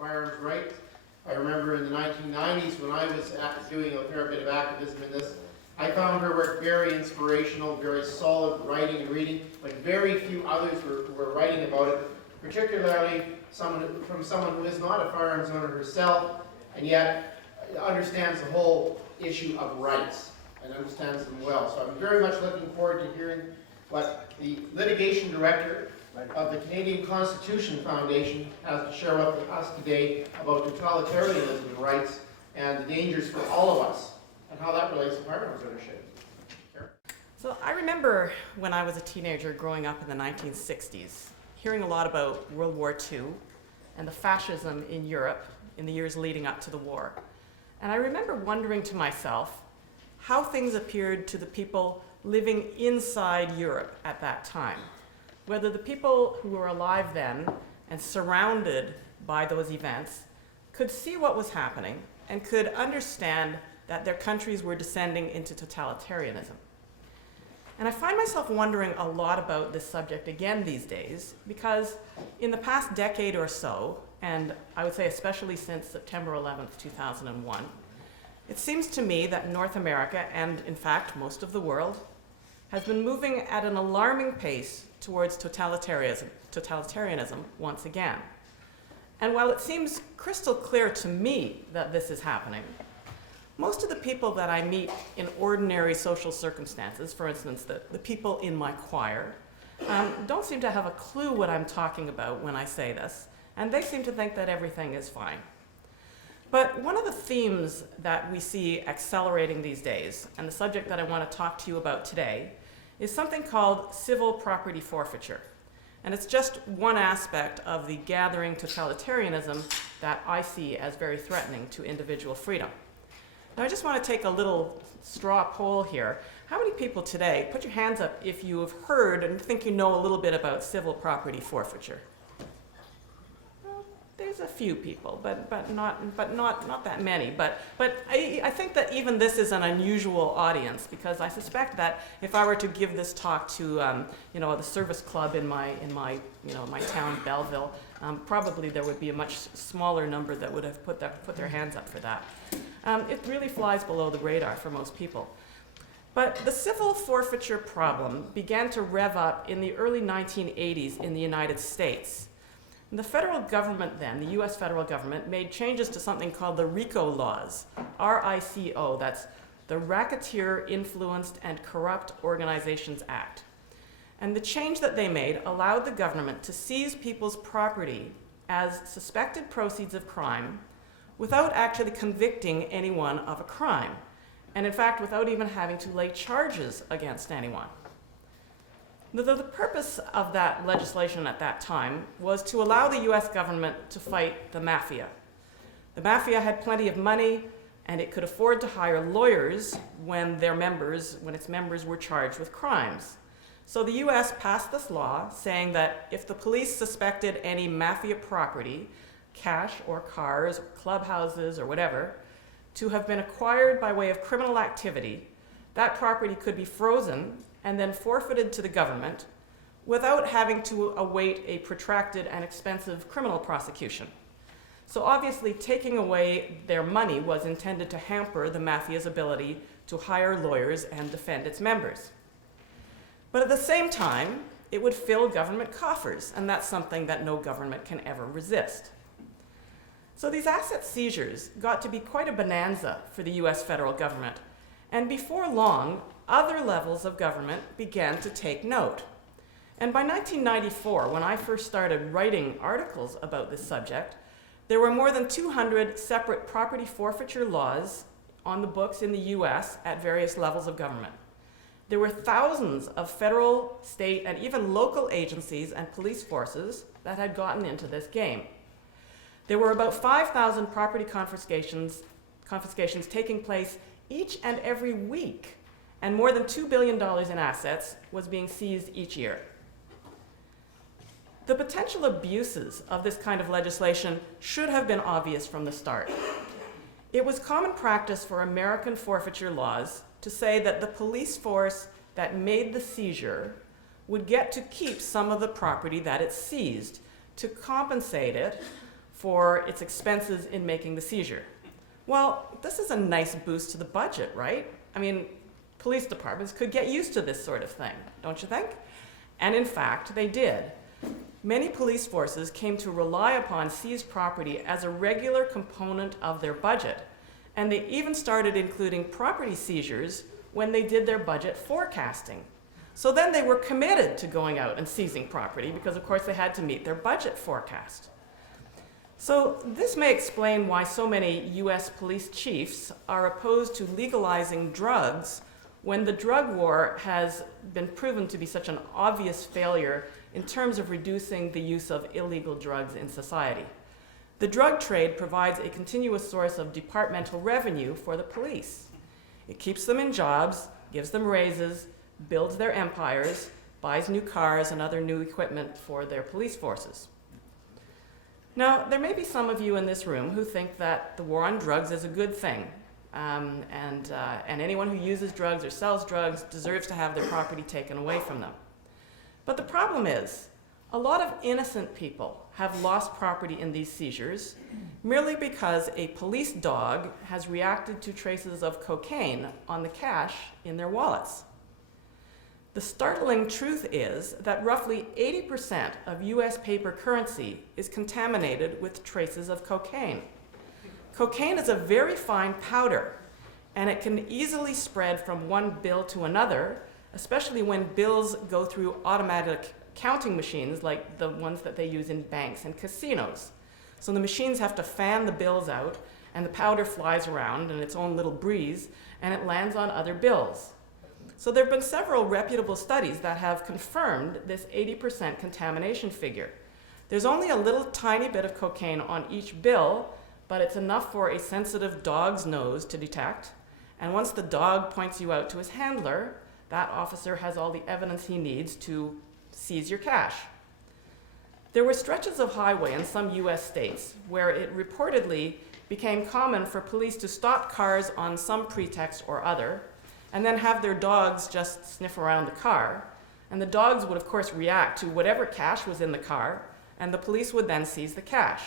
firearms rights. I remember in the 1990s when I was doing a fair bit of activism in this, I found her work very inspirational, very solid writing and reading, but very few others were writing about it, particularly from someone who is not a firearms owner herself, and yet understands the whole issue of rights and understands them well. So I'm very much looking forward to hearing what the litigation director of the Canadian Constitution Foundation has to share with us today about totalitarianism and rights and the dangers for all of us and how that relates to firearms ownership. So I remember when I was a teenager growing up in the 1960s, hearing a lot about World War II and the fascism in Europe in the years leading up to the war. And I remember wondering to myself how things appeared to the people living inside Europe at that time. Whether the people who were alive then and surrounded by those events could see what was happening and could understand that their countries were descending into totalitarianism. And I find myself wondering a lot about this subject again these days because in the past decade or so, and I would say especially since September 11th, 2001, it seems to me that North America, and in fact most of the world, has been moving at an alarming pace towards totalitarianism once again. And while it seems crystal clear to me that this is happening, most of the people that I meet in ordinary social circumstances, for instance, the people in my choir, don't seem to have a clue what I'm talking about when I say this, and they seem to think that everything is fine. But one of the themes that we see accelerating these days, and the subject that I want to talk to you about today, is something called civil property forfeiture. And it's just one aspect of the gathering totalitarianism that I see as very threatening to individual freedom. Now I just want to take a little straw poll here. How many people today, put your hands up if you have heard and think you know a little bit about civil property forfeiture? Well, there's a few people, but not that many. But I think that even this is an unusual audience because I suspect that if I were to give this talk to the service club in my town, Belleville, probably there would be a much smaller number that would have put their hands up for that. It really flies below the radar for most people. But the civil forfeiture problem began to rev up in the early 1980s in the United States. And the federal government then, the US federal government, made changes to something called the RICO laws, R-I-C-O, that's the Racketeer Influenced and Corrupt Organizations Act. And the change that they made allowed the government to seize people's property as suspected proceeds of crime without actually convicting anyone of a crime, and in fact without even having to lay charges against anyone. The purpose of that legislation at that time was to allow the US government to fight the mafia. The mafia had plenty of money and it could afford to hire lawyers when its members were charged with crimes. So the US passed this law saying that if the police suspected any mafia property, cash or cars, clubhouses or whatever, to have been acquired by way of criminal activity, that property could be frozen and then forfeited to the government without having to await a protracted and expensive criminal prosecution. So obviously taking away their money was intended to hamper the mafia's ability to hire lawyers and defend its members. But at the same time, it would fill government coffers, and that's something that no government can ever resist. So these asset seizures got to be quite a bonanza for the US federal government, and before long, other levels of government began to take note. And by 1994, when I first started writing articles about this subject, there were more than 200 separate property forfeiture laws on the books in the US at various levels of government. There were thousands of federal, state, and even local agencies and police forces that had gotten into this game. There were about 5,000 property confiscations taking place each and every week, and more than $2 billion in assets was being seized each year. The potential abuses of this kind of legislation should have been obvious from the start. It was common practice for American forfeiture laws to say that the police force that made the seizure would get to keep some of the property that it seized to compensate it for its expenses in making the seizure. Well, this is a nice boost to the budget, right? I mean, police departments could get used to this sort of thing, don't you think? And in fact, they did. Many police forces came to rely upon seized property as a regular component of their budget, and they even started including property seizures when they did their budget forecasting. So then they were committed to going out and seizing property because, of course, they had to meet their budget forecast. So this may explain why so many US police chiefs are opposed to legalizing drugs when the drug war has been proven to be such an obvious failure in terms of reducing the use of illegal drugs in society. The drug trade provides a continuous source of departmental revenue for the police. It keeps them in jobs, gives them raises, builds their empires, buys new cars and other new equipment for their police forces. Now, there may be some of you in this room who think that the war on drugs is a good thing, and anyone who uses drugs or sells drugs deserves to have their property taken away from them. But the problem is, a lot of innocent people have lost property in these seizures merely because a police dog has reacted to traces of cocaine on the cash in their wallets. The startling truth is that roughly 80% of US paper currency is contaminated with traces of cocaine. Cocaine is a very fine powder, and it can easily spread from one bill to another, especially when bills go through automatic counting machines like the ones that they use in banks and casinos. So the machines have to fan the bills out, and the powder flies around in its own little breeze, and it lands on other bills. So there have been several reputable studies that have confirmed this 80% contamination figure. There's only a little tiny bit of cocaine on each bill, but it's enough for a sensitive dog's nose to detect. And once the dog points you out to his handler, that officer has all the evidence he needs to seize your cash. There were stretches of highway in some US states where it reportedly became common for police to stop cars on some pretext or other, and then have their dogs just sniff around the car. And the dogs would, of course, react to whatever cash was in the car, and the police would then seize the cash.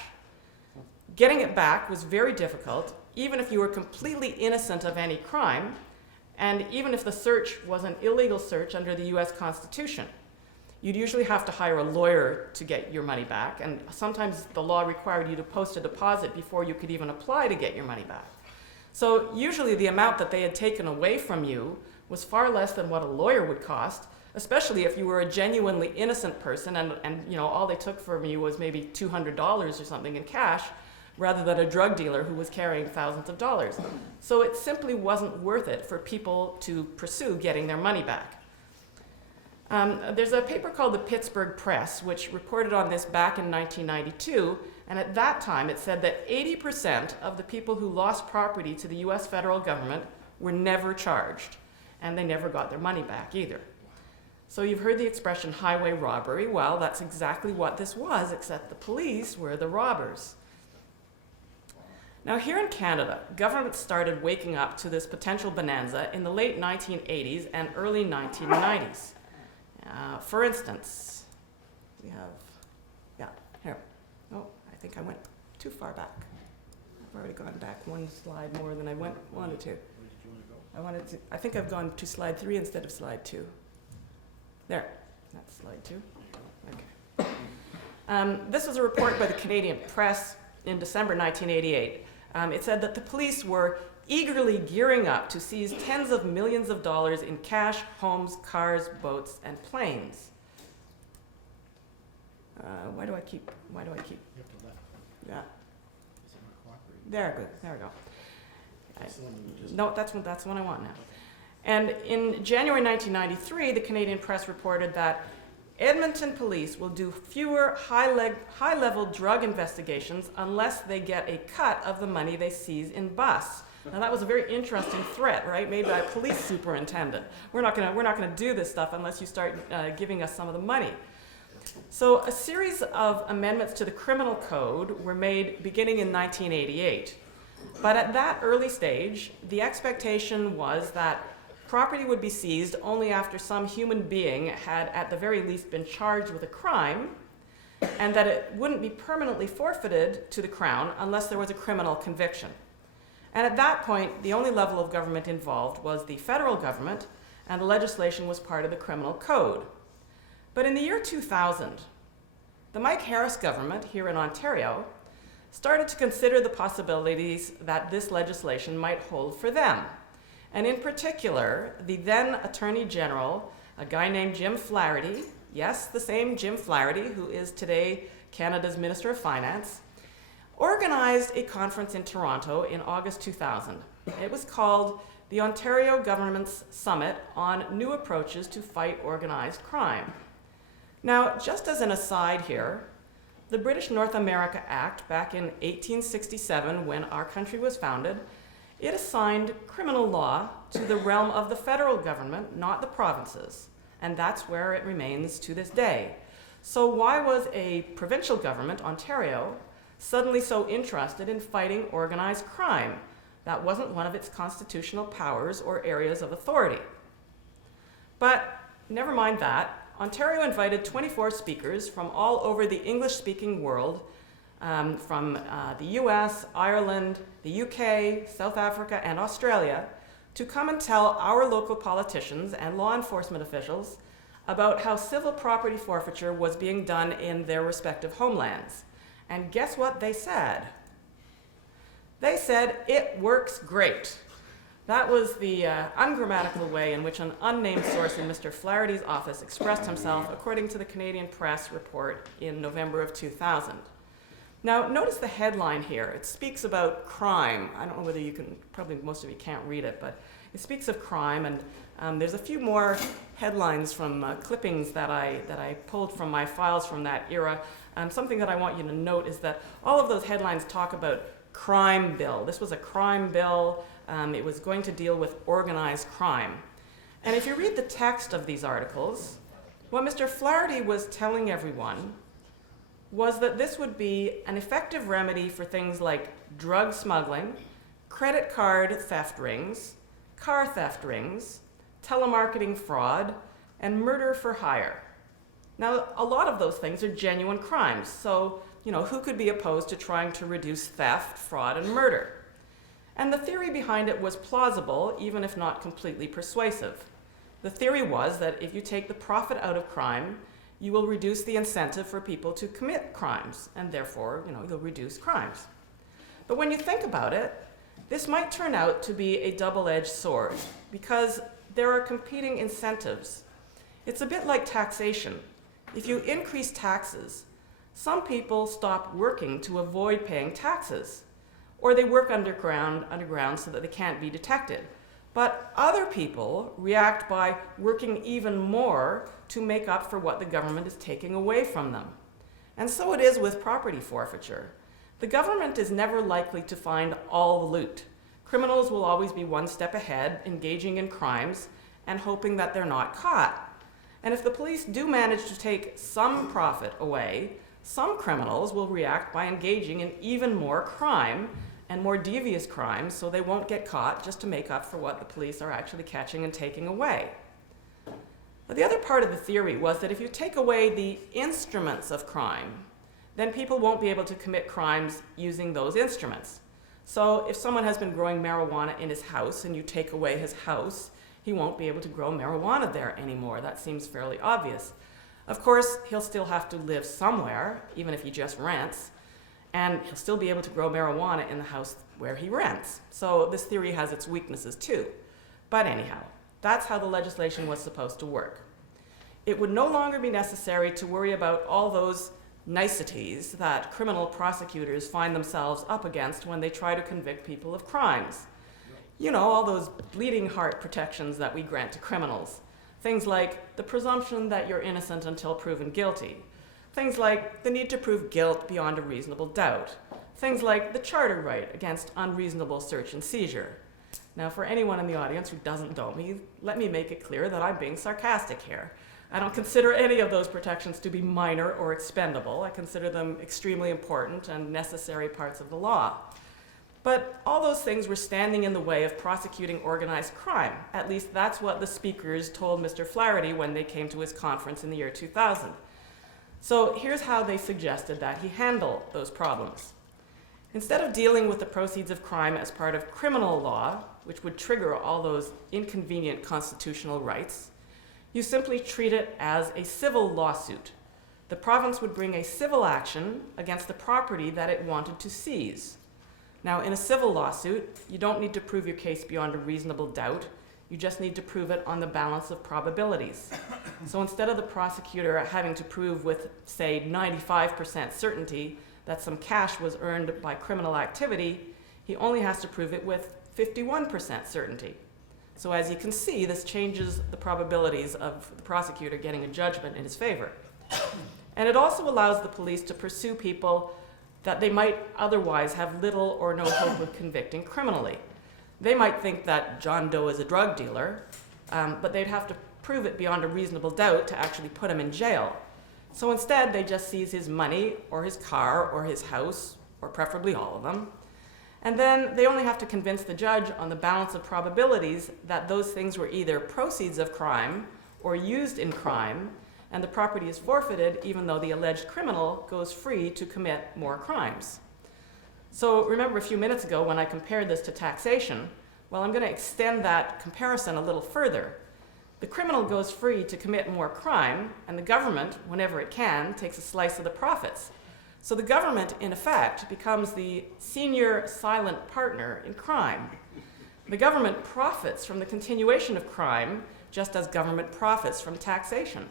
Getting it back was very difficult, even if you were completely innocent of any crime, and even if the search was an illegal search under the US Constitution. You'd usually have to hire a lawyer to get your money back, and sometimes the law required you to post a deposit before you could even apply to get your money back. So usually the amount that they had taken away from you was far less than what a lawyer would cost, especially if you were a genuinely innocent person and you know, all they took from you was maybe $200 or something in cash, rather than a drug dealer who was carrying thousands of dollars. So it simply wasn't worth it for people to pursue getting their money back. There's a paper called the Pittsburgh Press, which reported on this back in 1992, and at that time it said that 80% of the people who lost property to the US federal government were never charged, and they never got their money back either. So you've heard the expression highway robbery. Well, that's exactly what this was, except the police were the robbers. Now here in Canada, government started waking up to this potential bonanza in the late 1980s and early 1990s. For instance, we have, here. Oh, I think I went too far back. I've already gone back one slide more than I wanted to. I think I've gone to slide 3 instead of slide 2. There, that's slide 2. Okay. This was a report by the Canadian Press in December 1988. It said that the police were eagerly gearing up to seize tens of millions of dollars in cash, homes, cars, boats, and planes. Why do I keep? You have to left. Yeah. Is it not cooperating? There we go. That's the one you just- No, that's the one I want now. And in January 1993, the Canadian Press reported that Edmonton police will do fewer high-level drug investigations unless they get a cut of the money they seize in busts. Now that was a very interesting threat, right, made by a police superintendent. We're not gonna do this stuff unless you start giving us some of the money. So a series of amendments to the criminal code were made beginning in 1988. But at that early stage, the expectation was that property would be seized only after some human being had at the very least been charged with a crime, and that it wouldn't be permanently forfeited to the Crown unless there was a criminal conviction. And at that point, the only level of government involved was the federal government, and the legislation was part of the criminal code. But in the year 2000, the Mike Harris government here in Ontario started to consider the possibilities that this legislation might hold for them. And in particular, the then Attorney General, a guy named Jim Flaherty, yes, the same Jim Flaherty who is today Canada's Minister of Finance, organized a conference in Toronto in August 2000. It was called the Ontario Government's Summit on New Approaches to Fight Organized Crime. Now, just as an aside here, the British North America Act back in 1867, when our country was founded, it assigned criminal law to the realm of the federal government, not the provinces, and that's where it remains to this day. So why was a provincial government, Ontario, suddenly so interested in fighting organized crime? That wasn't one of its constitutional powers or areas of authority. But never mind that. Ontario invited 24 speakers from all over the English-speaking world, from the US, Ireland, the UK, South Africa, and Australia, to come and tell our local politicians and law enforcement officials about how civil property forfeiture was being done in their respective homelands. And guess what they said? They said, it works great. That was the ungrammatical way in which an unnamed source in Mr. Flaherty's office expressed himself, according to the Canadian Press report in November of 2000. Now, notice the headline here. It speaks about crime. I don't know whether you can, probably most of you can't read it, but it speaks of crime, and there's a few more headlines from clippings that I pulled from my files from that era. Something that I want you to note is that all of those headlines talk about crime bill. This was a crime bill. It was going to deal with organized crime. And if you read the text of these articles, what Mr. Flaherty was telling everyone was that this would be an effective remedy for things like drug smuggling, credit card theft rings, car theft rings, telemarketing fraud, and murder for hire. Now, a lot of those things are genuine crimes, so, who could be opposed to trying to reduce theft, fraud, and murder? And the theory behind it was plausible, even if not completely persuasive. The theory was that if you take the profit out of crime, you will reduce the incentive for people to commit crimes, and therefore, you'll reduce crimes. But when you think about it, this might turn out to be a double-edged sword, because there are competing incentives. It's a bit like taxation. If you increase taxes, some people stop working to avoid paying taxes, or they work underground so that they can't be detected. But other people react by working even more to make up for what the government is taking away from them. And so it is with property forfeiture. The government is never likely to find all the loot. Criminals will always be one step ahead, engaging in crimes and hoping that they're not caught. And if the police do manage to take some profit away, some criminals will react by engaging in even more crime and more devious crimes, so they won't get caught, just to make up for what the police are actually catching and taking away. But the other part of the theory was that if you take away the instruments of crime, then people won't be able to commit crimes using those instruments. So if someone has been growing marijuana in his house and you take away his house, he won't be able to grow marijuana there anymore. That seems fairly obvious. Of course, he'll still have to live somewhere, even if he just rents, and he'll still be able to grow marijuana in the house where he rents. So this theory has its weaknesses too. But anyhow, that's how the legislation was supposed to work. It would no longer be necessary to worry about all those niceties that criminal prosecutors find themselves up against when they try to convict people of crimes. All those bleeding heart protections that we grant to criminals. Things like the presumption that you're innocent until proven guilty. Things like the need to prove guilt beyond a reasonable doubt. Things like the charter right against unreasonable search and seizure. Now, for anyone in the audience who doesn't know me, let me make it clear that I'm being sarcastic here. I don't consider any of those protections to be minor or expendable. I consider them extremely important and necessary parts of the law. But all those things were standing in the way of prosecuting organized crime. At least that's what the speakers told Mr. Flaherty when they came to his conference in the year 2000. So here's how they suggested that he handle those problems. Instead of dealing with the proceeds of crime as part of criminal law, which would trigger all those inconvenient constitutional rights, you simply treat it as a civil lawsuit. The province would bring a civil action against the property that it wanted to seize. Now, in a civil lawsuit, you don't need to prove your case beyond a reasonable doubt. You just need to prove it on the balance of probabilities. So instead of the prosecutor having to prove with, say, 95% certainty that some cash was earned by criminal activity, he only has to prove it with 51% certainty. So as you can see, this changes the probabilities of the prosecutor getting a judgment in his favor. And it also allows the police to pursue people that they might otherwise have little or no hope of convicting criminally. They might think that John Doe is a drug dealer, but they'd have to prove it beyond a reasonable doubt to actually put him in jail. So instead, they just seize his money, or his car, or his house, or preferably all of them. And then they only have to convince the judge on the balance of probabilities that those things were either proceeds of crime or used in crime, and the property is forfeited even though the alleged criminal goes free to commit more crimes. So remember a few minutes ago when I compared this to taxation? Well, I'm going to extend that comparison a little further. The criminal goes free to commit more crime, and the government, whenever it can, takes a slice of the profits. So the government, in effect, becomes the senior silent partner in crime. The government profits from the continuation of crime, just as government profits from taxation.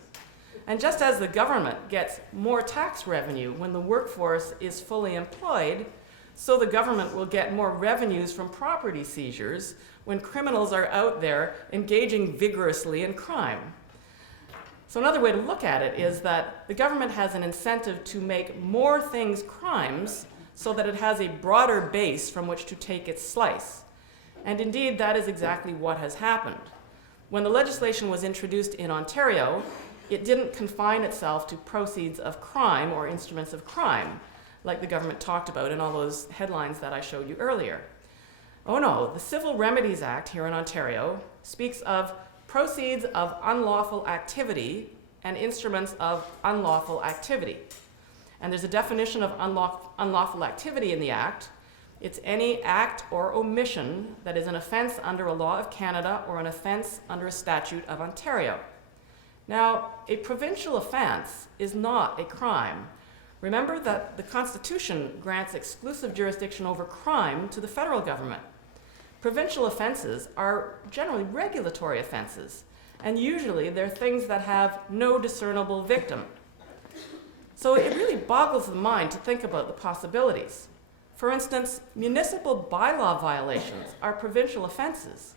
And just as the government gets more tax revenue when the workforce is fully employed, so the government will get more revenues from property seizures when criminals are out there engaging vigorously in crime. So another way to look at it is that the government has an incentive to make more things crimes so that it has a broader base from which to take its slice. And indeed, that is exactly what has happened. When the legislation was introduced in Ontario, it didn't confine itself to proceeds of crime or instruments of crime, like the government talked about in all those headlines that I showed you earlier. Oh no, the Civil Remedies Act here in Ontario speaks of proceeds of unlawful activity and instruments of unlawful activity. And there's a definition of unlawful activity in the Act. It's any act or omission that is an offense under a law of Canada or an offense under a statute of Ontario. Now, a provincial offense is not a crime. Remember that the Constitution grants exclusive jurisdiction over crime to the federal government. Provincial offenses are generally regulatory offenses, and usually they're things that have no discernible victim. So it really boggles the mind to think about the possibilities. For instance, municipal bylaw violations are provincial offenses.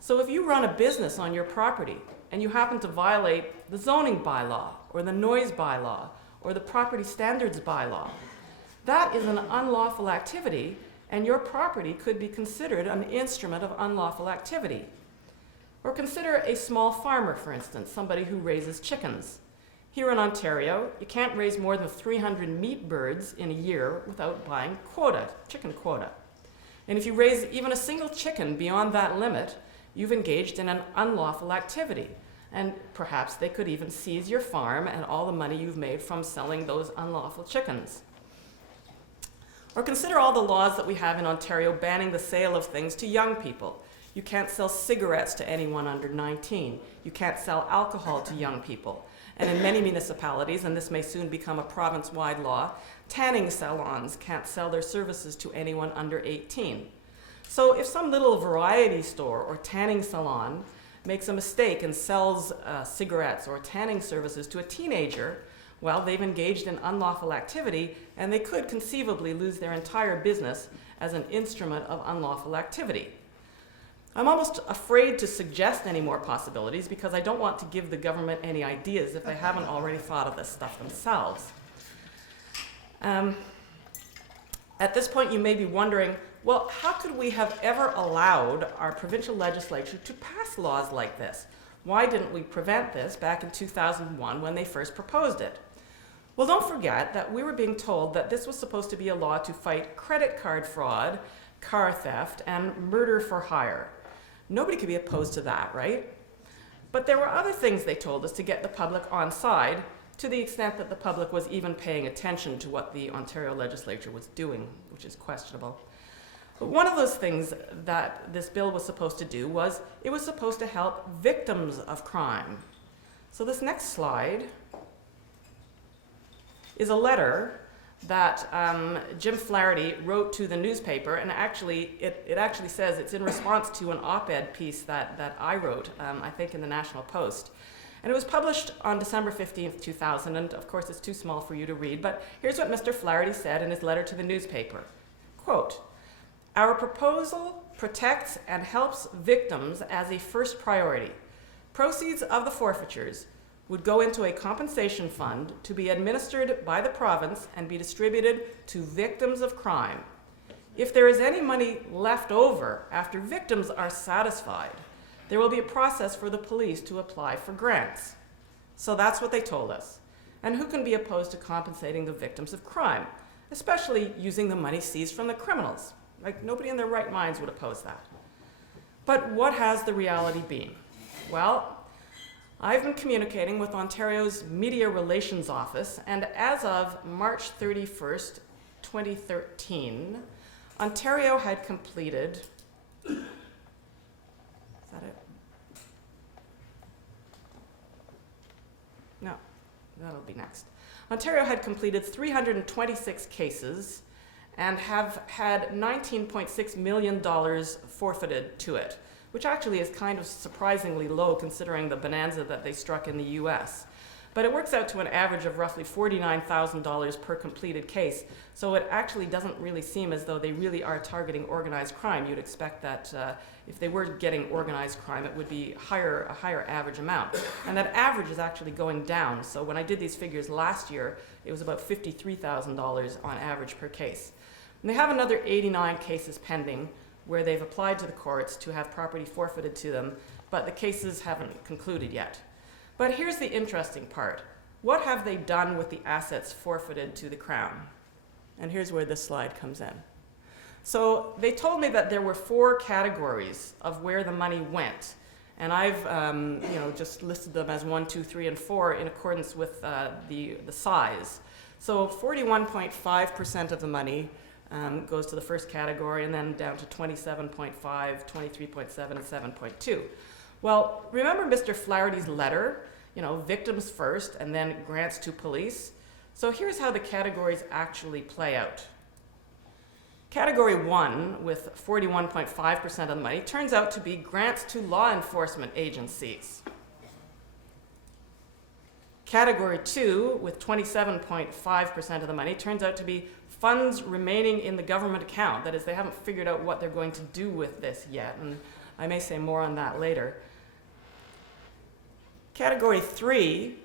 So if you run a business on your property and you happen to violate the zoning bylaw or the noise bylaw or the property standards bylaw, that is an unlawful activity, and your property could be considered an instrument of unlawful activity. Or consider a small farmer, for instance, somebody who raises chickens. Here in Ontario, you can't raise more than 300 meat birds in a year without buying quota, chicken quota. And if you raise even a single chicken beyond that limit, you've engaged in an unlawful activity. And perhaps they could even seize your farm and all the money you've made from selling those unlawful chickens. Or consider all the laws that we have in Ontario banning the sale of things to young people. You can't sell cigarettes to anyone under 19. You can't sell alcohol to young people. And in many municipalities, and this may soon become a province-wide law, tanning salons can't sell their services to anyone under 18. So if some little variety store or tanning salon makes a mistake and sells cigarettes or tanning services to a teenager, well, they've engaged in unlawful activity, and they could conceivably lose their entire business as an instrument of unlawful activity. I'm almost afraid to suggest any more possibilities because I don't want to give the government any ideas if they haven't already thought of this stuff themselves. At this point, you may be wondering, well, how could we have ever allowed our provincial legislature to pass laws like this? Why didn't we prevent this back in 2001 when they first proposed it? Well, don't forget that we were being told that this was supposed to be a law to fight credit card fraud, car theft, and murder for hire. Nobody could be opposed to that, right? But there were other things they told us to get the public on side, to the extent that the public was even paying attention to what the Ontario legislature was doing, which is questionable. But one of those things that this bill was supposed to do was it was supposed to help victims of crime. So this next slide is a letter that Jim Flaherty wrote to the newspaper, and actually, it actually says it's in response to an op-ed piece that I wrote, I think in the National Post. And it was published on December 15th, 2000, and of course it's too small for you to read, but here's what Mr. Flaherty said in his letter to the newspaper. Quote, "Our proposal protects and helps victims as a first priority. Proceeds of the forfeitures would go into a compensation fund to be administered by the province and be distributed to victims of crime. If there is any money left over after victims are satisfied, there will be a process for the police to apply for grants." So that's what they told us. And who can be opposed to compensating the victims of crime, especially using the money seized from the criminals? Like, nobody in their right minds would oppose that. But what has the reality been? Well, I've been communicating with Ontario's Media Relations Office, and as of March 31st, 2013, Ontario had completed, is that it? No, that'll be next. Ontario had completed 326 cases and have had $19.6 million forfeited to it, which actually is kind of surprisingly low considering the bonanza that they struck in the US. But it works out to an average of roughly $49,000 per completed case, so it actually doesn't really seem as though they really are targeting organized crime. You'd expect that if they were getting organized crime, it would be a higher average amount. And that average is actually going down, so when I did these figures last year, it was about $53,000 on average per case. And they have another 89 cases pending, where they've applied to the courts to have property forfeited to them, but the cases haven't concluded yet. But here's the interesting part. What have they done with the assets forfeited to the Crown? And here's where this slide comes in. So they told me that there were 4 categories of where the money went, and I've just listed them as 1, 2, 3, and 4 in accordance with the size. So 41.5% of the money goes to the first category, and then down to 27.5, 23.7, and 7.2. Well, remember Mr. Flaherty's letter, victims first and then grants to police? So here's how the categories actually play out. Category 1, with 41.5% of the money, turns out to be grants to law enforcement agencies. Category 2, with 27.5% of the money, turns out to be funds remaining in the government account. That is, they haven't figured out what they're going to do with this yet, and I may say more on that later. Category 3,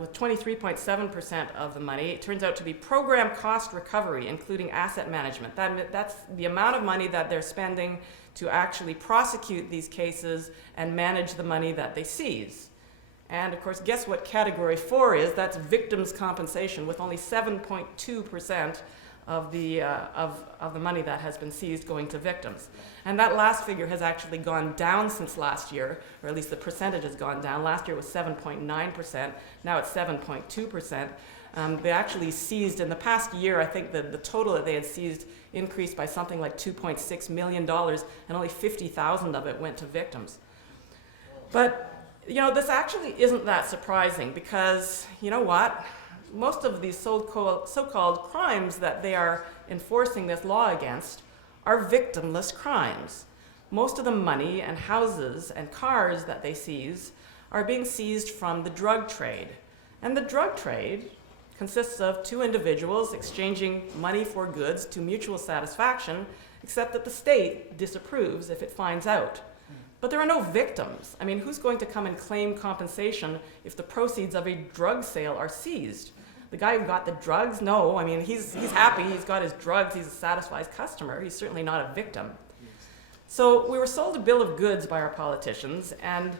with 23.7% of the money, it turns out to be program cost recovery, including asset management. That's the amount of money that they're spending to actually prosecute these cases and manage the money that they seize. And of course, guess what category 4 is? That's victims' compensation, with only 7.2% of the money that has been seized going to victims. And that last figure has actually gone down since last year, or at least the percentage has gone down. Last year was 7.9%, now it's 7.2%. They actually seized, in the past year, I think the total that they had seized increased by something like $2.6 million, and only 50,000 of it went to victims. But this actually isn't that surprising, because you know what? Most of these so-called crimes that they are enforcing this law against are victimless crimes. Most of the money and houses and cars that they seize are being seized from the drug trade. And the drug trade consists of 2 individuals exchanging money for goods to mutual satisfaction, except that the state disapproves if it finds out. But there are no victims. I mean, who's going to come and claim compensation if the proceeds of a drug sale are seized? The guy who got the drugs? No, I mean, he's happy, he's got his drugs, he's a satisfied customer, he's certainly not a victim. So we were sold a bill of goods by our politicians, and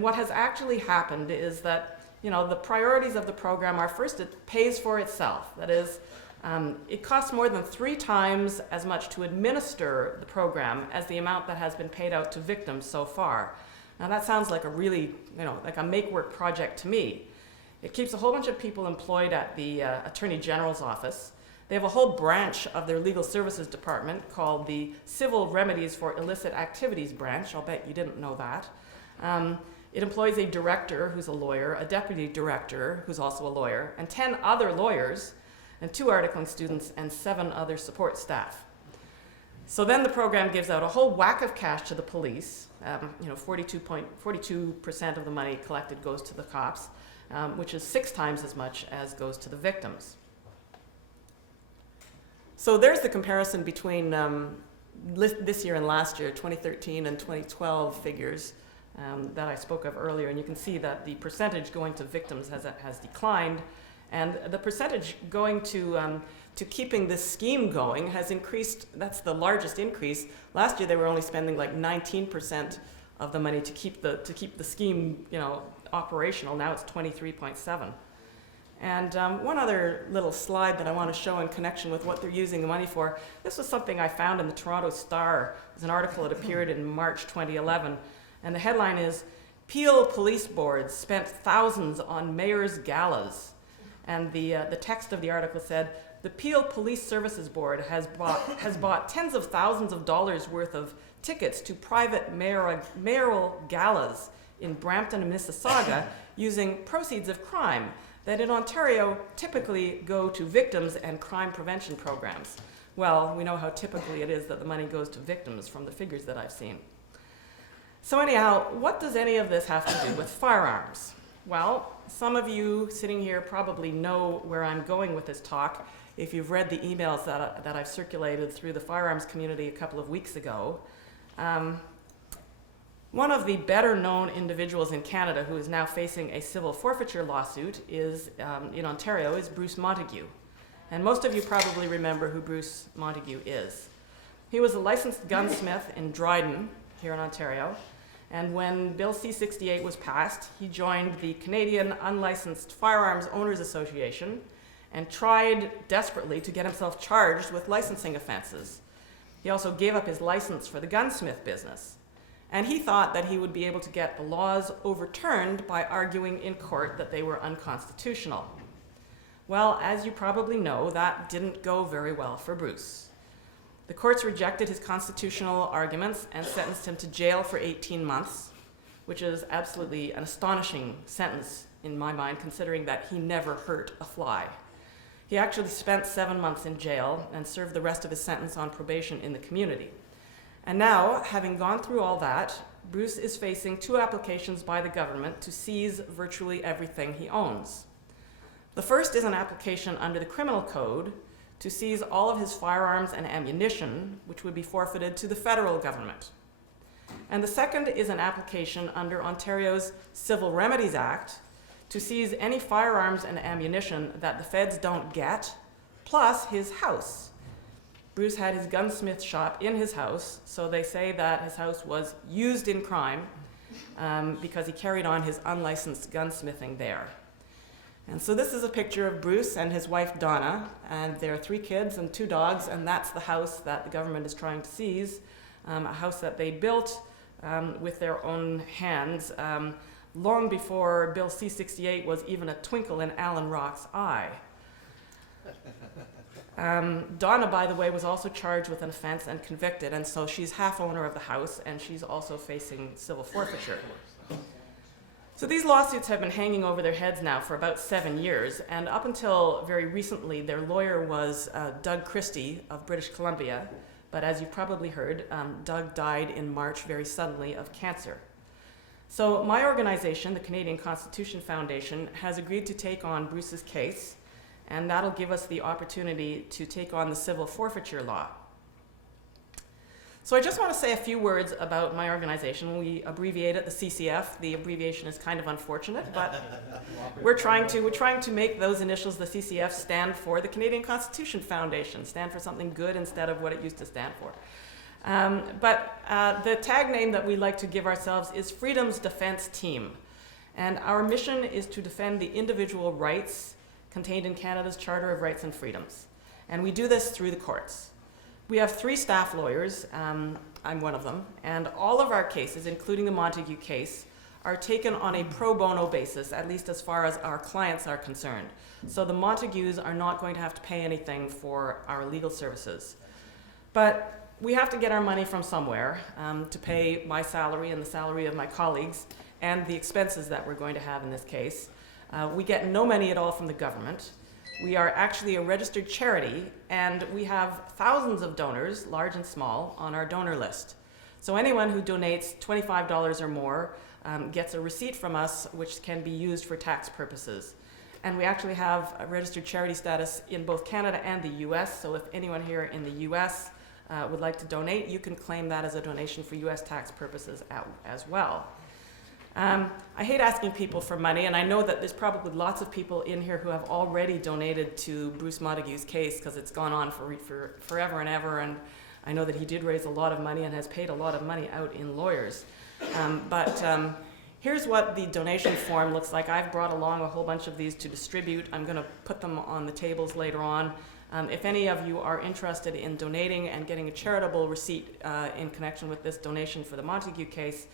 what has actually happened is that, the priorities of the program are, first, it pays for itself. That is, it costs more than 3 times as much to administer the program as the amount that has been paid out to victims so far. Now that sounds like a really, like a make-work project to me. It keeps a whole bunch of people employed at the Attorney General's office. They have a whole branch of their legal services department called the Civil Remedies for Illicit Activities branch. I'll bet you didn't know that. It employs a director who's a lawyer, a deputy director who's also a lawyer, and 10 other lawyers, and 2 articling students, and 7 other support staff. So then the program gives out a whole whack of cash to the police. 42% of the money collected goes to the cops, which is 6 times as much as goes to the victims. So there's the comparison between this year and last year, 2013 and 2012 figures that I spoke of earlier. And you can see that the percentage going to victims has declined, and the percentage going to keeping this scheme going has increased. That's the largest increase. Last year they were only spending like 19% of the money to keep the scheme, operational. Now it's 23.7%. And one other little slide that I want to show in connection with what they're using the money for. This was something I found in the Toronto Star. It was an article that appeared in March 2011, and the headline is, "Peel Police Board Spent Thousands on Mayor's Galas." And the text of the article said, "The Peel Police Services Board has bought tens of thousands of dollars worth of tickets to private mayoral galas in Brampton and Mississauga using proceeds of crime that in Ontario typically go to victims and crime prevention programs." Well, we know how typically it is that the money goes to victims from the figures that I've seen. So anyhow, what does any of this have to do with firearms? Well, some of you sitting here probably know where I'm going with this talk if you've read the emails that I've circulated through the firearms community a couple of weeks ago. One of the better known individuals in Canada who is now facing a civil forfeiture lawsuit in Ontario is Bruce Montague. And most of you probably remember who Bruce Montague is. He was a licensed gunsmith in Dryden here in Ontario. And when Bill C-68 was passed, he joined the Canadian Unlicensed Firearms Owners Association and tried desperately to get himself charged with licensing offenses. He also gave up his license for the gunsmith business. And he thought that he would be able to get the laws overturned by arguing in court that they were unconstitutional. Well, as you probably know, that didn't go very well for Bruce. The courts rejected his constitutional arguments and sentenced him to jail for 18 months, which is absolutely an astonishing sentence in my mind, considering that he never hurt a fly. He actually spent 7 months in jail and served the rest of his sentence on probation in the community. And now, having gone through all that, Bruce is facing 2 applications by the government to seize virtually everything he owns. The first is an application under the Criminal Code to seize all of his firearms and ammunition, which would be forfeited to the federal government. And the second is an application under Ontario's Civil Remedies Act to seize any firearms and ammunition that the feds don't get, plus his house. Bruce had his gunsmith shop in his house, so they say that his house was used in crime because he carried on his unlicensed gunsmithing there. And so this is a picture of Bruce and his wife Donna, and there are 3 kids and 2 dogs, and that's the house that the government is trying to seize, a house that they built with their own hands long before Bill C-68 was even a twinkle in Alan Rock's eye. Donna, by the way, was also charged with an offense and convicted, and so she's half owner of the house, and she's also facing civil forfeiture. So these lawsuits have been hanging over their heads now for about 7 years, and up until very recently, their lawyer was Doug Christie of British Columbia, but as you've probably heard, Doug died in March very suddenly of cancer. So my organization, the Canadian Constitution Foundation, has agreed to take on Bruce's case, and that'll give us the opportunity to take on the civil forfeiture law. So I just want to say a few words about my organization. We abbreviate it the CCF. The abbreviation is kind of unfortunate, but we're trying to make those initials, the CCF, stand for the Canadian Constitution Foundation, stand for something good instead of what it used to stand for. But the tag name that we like to give ourselves is Freedom's Defense Team. And our mission is to defend the individual rights contained in Canada's Charter of Rights and Freedoms. And we do this through the courts. We have 3 staff lawyers, I'm one of them, and all of our cases, including the Montague case, are taken on a pro bono basis, at least as far as our clients are concerned. So the Montagues are not going to have to pay anything for our legal services. But we have to get our money from somewhere to pay my salary and the salary of my colleagues and the expenses that we're going to have in this case. We get no money at all from the government. We are actually a registered charity, and we have thousands of donors, large and small, on our donor list. So anyone who donates $25 or more gets a receipt from us, which can be used for tax purposes. And we actually have a registered charity status in both Canada and the US, so if anyone here in the US would like to donate, you can claim that as a donation for US tax purposes as well. I hate asking people for money, and I know that there's probably lots of people in here who have already donated to Bruce Montague's case because it's gone on for forever and ever, and I know that he did raise a lot of money and has paid a lot of money out in lawyers. But here's what the donation form looks like. I've brought along a whole bunch of these to distribute. I'm going to put them on the tables later on. If any of you are interested in donating and getting a charitable receipt in connection with this donation for the Montague case,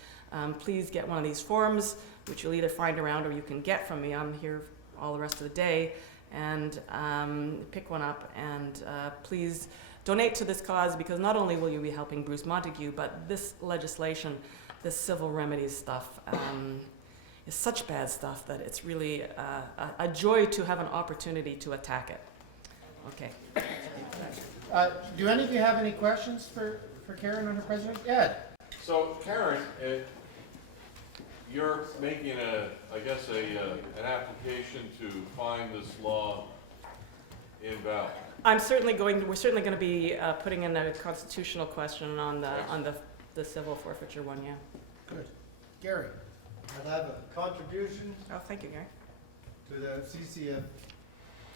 please get one of these forms, which you'll either find around or you can get from me. I'm here all the rest of the day, and pick one up, and please donate to this cause, because not only will you be helping Bruce Montague, but this legislation, this civil remedies stuff, is such bad stuff that it's really a joy to have an opportunity to attack it. Okay. Do any of you have any questions for Karen on her president? Ed? So Karen, you're making an application to find this law invalid. We're certainly going to be putting in a constitutional question on the civil forfeiture one, yeah. Good. Gary? I'd have a contribution Oh, thank you, Gary. to the CCF.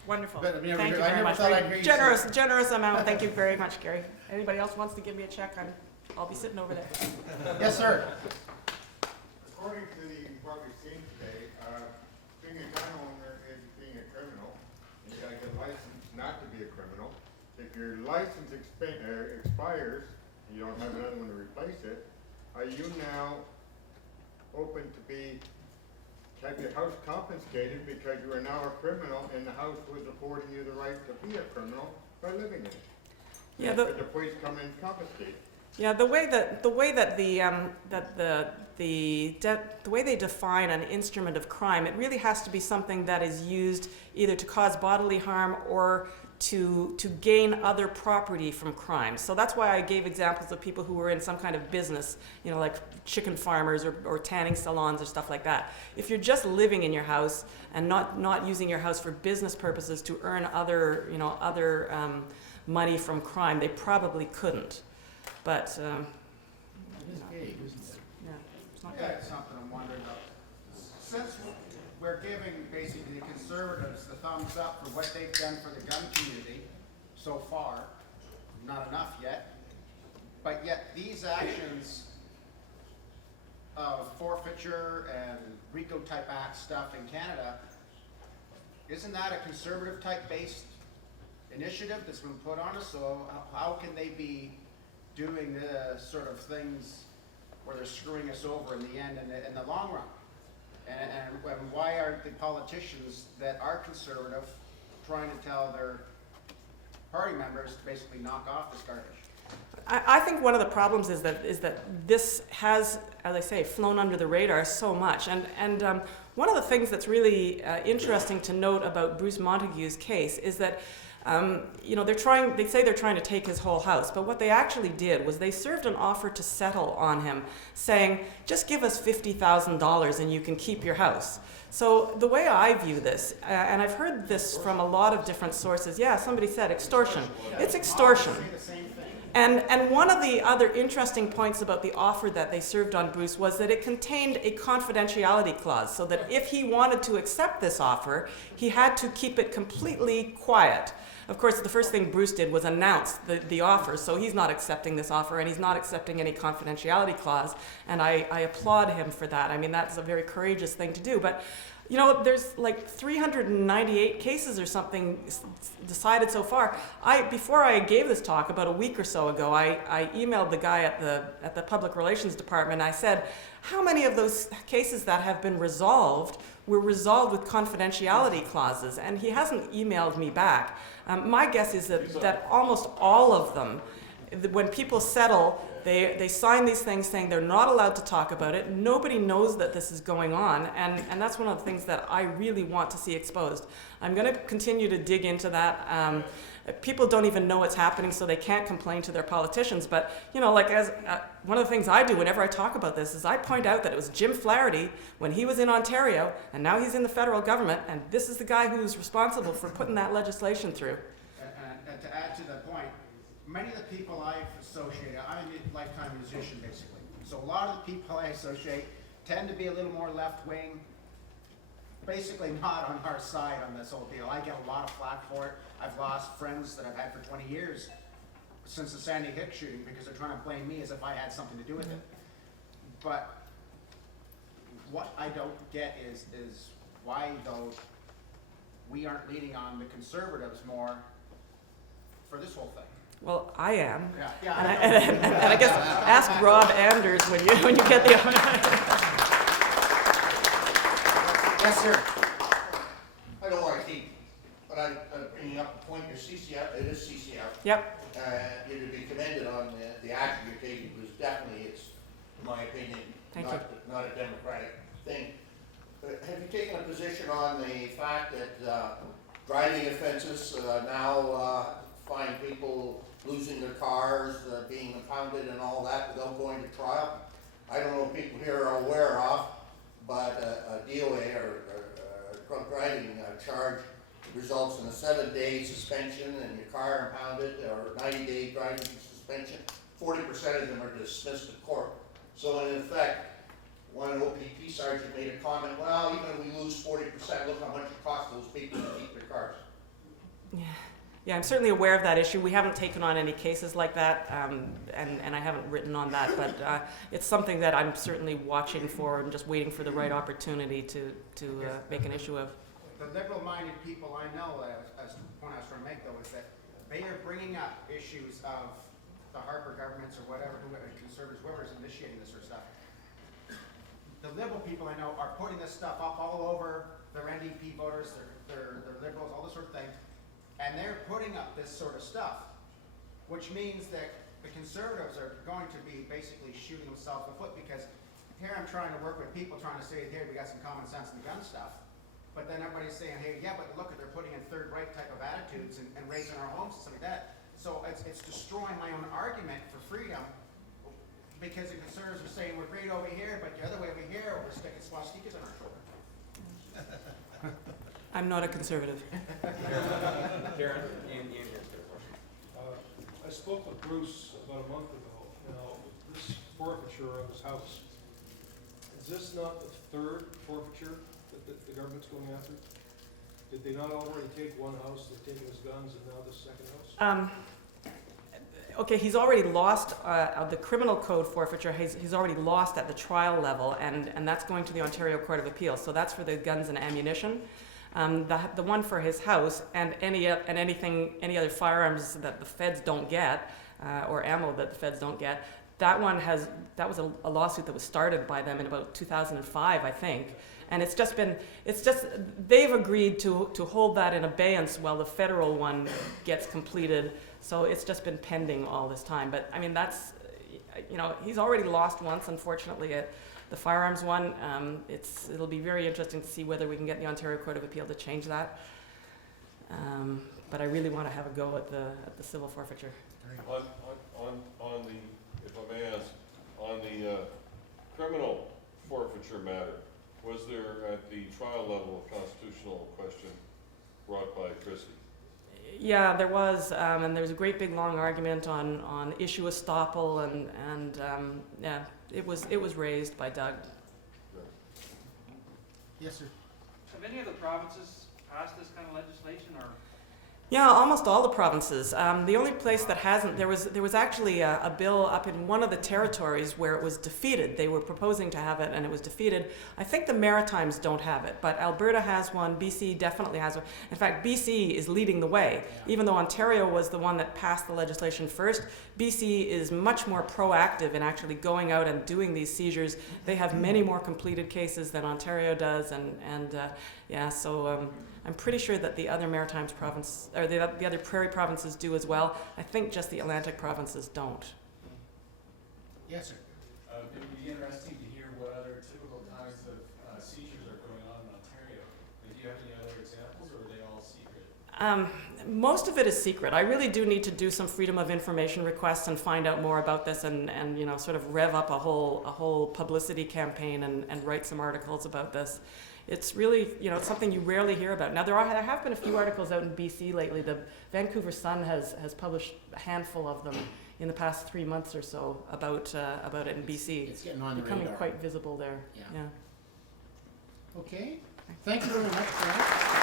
Wonderful. But, I mean, Thank you I very never much. thought I'd hear you say- Generous amount. Thank you very much, Gary. Anybody else wants to give me a check, I'll be sitting over there. Yes, sir. According to what we've seen today, being a gun owner is being a criminal. You gotta get licensed not to be a criminal. If your license expires, and you don't have another one to replace it, are you now open to have your house confiscated because you are now a criminal and the house was affording you the right to be a criminal by living in it? Yeah, Could the police come and confiscate? Yeah, the way they define an instrument of crime, it really has to be something that is used either to cause bodily harm or to gain other property from crime. So that's why I gave examples of people who were in some kind of business, like chicken farmers or tanning salons or stuff like that. If you're just living in your house and not using your house for business purposes to earn other money from crime, they probably couldn't. But It is vague, isn't it? yeah, it's not Yeah, it's something I'm wondering about. Since we're giving basically the conservatives the thumbs up for what they've done for the gun community so far, not enough yet, but yet these actions of forfeiture and RICO type act stuff in Canada, isn't that a conservative type based initiative that's been put on us? So how can they be doing the sort of things where they're screwing us over in the end and in the long run? And why aren't the politicians that are conservative trying to tell their party members to basically knock off this garbage? I think one of the problems is that this has, as I say, flown under the radar so much. And one of the things that's really interesting to note about Bruce Montague's case is that they say they're trying to take his whole house, but what they actually did was they served an offer to settle on him, saying, just give us $50,000 and you can keep your house. So the way I view this, and I've heard this from a lot of different sources, somebody said extortion. It's extortion. And one of the other interesting points about the offer that they served on Bruce was that it contained a confidentiality clause, so that if he wanted to accept this offer, he had to keep it completely quiet. Of course, the first thing Bruce did was announce the offer, so he's not accepting this offer, and he's not accepting any confidentiality clause, and I applaud him for that. I mean, that's a very courageous thing to do. But You know, there's like 398 cases or something decided so far. Before I gave this talk about a week or so ago, I emailed the guy at the Public Relations Department. I said, how many of those cases that have been resolved were resolved with confidentiality clauses? And he hasn't emailed me back. My guess is that almost all of them, when people settle, they sign these things saying they're not allowed to talk about it. Nobody knows that this is going on, and that's one of the things that I really want to see exposed. I'm going to continue to dig into that. People don't even know what's happening, so they can't complain to their politicians. But like as one of the things I do whenever I talk about this is I point out that it was Jim Flaherty when he was in Ontario, and now he's in the federal government, and this is the guy who's responsible for putting that legislation through. And to add to that point, many of the people I've associated, I'm a lifetime musician basically, so a lot of the people I associate tend to be a little more left-wing, basically not on our side on this whole deal. I get a lot of flack for it. I've lost friends that I've had for 20 years since the Sandy Hook shooting because they're trying to blame me as if I had something to do with it. But what I don't get is why, though, we aren't leaning on the Conservatives more for this whole thing. Well, I am. Yeah, And I guess ask Rob Anders when you get the Yes, sir. I don't want to keep, but I'm bringing up the point, your CCF, it is CCF. Yep. You to be commended on the action you're taking, because definitely it's, in my opinion, Thank not a democratic thing. But have you taken a position on the fact that driving offenses now find people losing their cars, being impounded and all that without going to trial? I don't know if people here are aware of, but a DOA or drunk driving charge results in a 7-day suspension and your car impounded, or 90-day driving suspension. 40% of them are dismissed in court. So in effect, one OPP sergeant made a comment, well, even if we lose 40%, look how much it costs those people to keep their cars. Yeah, I'm certainly aware of that issue. We haven't taken on any cases like that, and I haven't written on that, but it's something that I'm certainly watching for and just waiting for the right opportunity to make an issue of. The liberal-minded people I know, as the point I was trying to make though, is that they are bringing up issues of the Harper governments or whatever, Conservatives, whoever's initiating this sort of stuff. The liberal people I know are putting this stuff up all over their NDP voters, their liberals, all this sort of thing, and they're putting up this sort of stuff, which means that the Conservatives are going to be basically shooting themselves in the foot, because here I'm trying to work with people trying to say, hey, we got some common sense in the gun stuff. But then everybody's saying, hey, yeah, but look, they're putting in third right type of attitudes and raising our homes and stuff like that. So it's destroying my own argument for freedom, because the Conservatives are saying we're great over here, but the other way over here, we're sticking swastikas on our shoulder. I'm not a conservative. Karen? I spoke with Bruce about a month ago. Now, this forfeiture of his house, is this not the third forfeiture that the government's going after? Did they not already take one house, they've taken his guns, and now the second house? Okay, he's already lost the criminal code forfeiture. He's already lost at the trial level, and that's going to the Ontario Court of Appeal. So that's for the guns and ammunition. The one for his house and any other firearms that the feds don't get, or ammo that the feds don't get, that was a lawsuit that was started by them in about 2005, I think. And they've agreed to hold that in abeyance while the federal one gets completed. So it's just been pending all this time. But I mean, that's, he's already lost once, unfortunately, at the firearms one. It'll be very interesting to see whether we can get the Ontario Court of Appeal to change that. But I really want to have a go at the civil forfeiture. On the, if I may ask, on the criminal forfeiture matter, was there at the trial level a constitutional question brought by Chrissy? Yeah, there was, and there was a great big long argument on issue estoppel, and yeah, it was raised by Doug. Yes, sir. Have any of the provinces passed this kind of legislation, or? Yeah, almost all the provinces. The only place that hasn't, there was actually a bill up in one of the territories where it was defeated. They were proposing to have it and it was defeated. I think the Maritimes don't have it, but Alberta has one, BC definitely has one. In fact, BC is leading the way. Even though Ontario was the one that passed the legislation first, BC is much more proactive in actually going out and doing these seizures. They have many more completed cases than Ontario does, so I'm pretty sure that the other Maritimes province, or the other prairie provinces do as well. I think just the Atlantic provinces don't. Yes, sir. It would be interesting to hear what other typical kinds of seizures are going on in Ontario. Do you have any other examples, or are they all secret? Most of it is secret. I really do need to do some freedom of information requests and find out more about this and sort of rev up a whole publicity campaign and write some articles about this. It's really, it's something you rarely hear about. Now, there have been a few articles out in BC lately. The Vancouver Sun has published a handful of them in the past 3 months or so about it in BC. It's getting on the Becoming radar. quite visible there. Yeah. Okay. Thank you very much for that.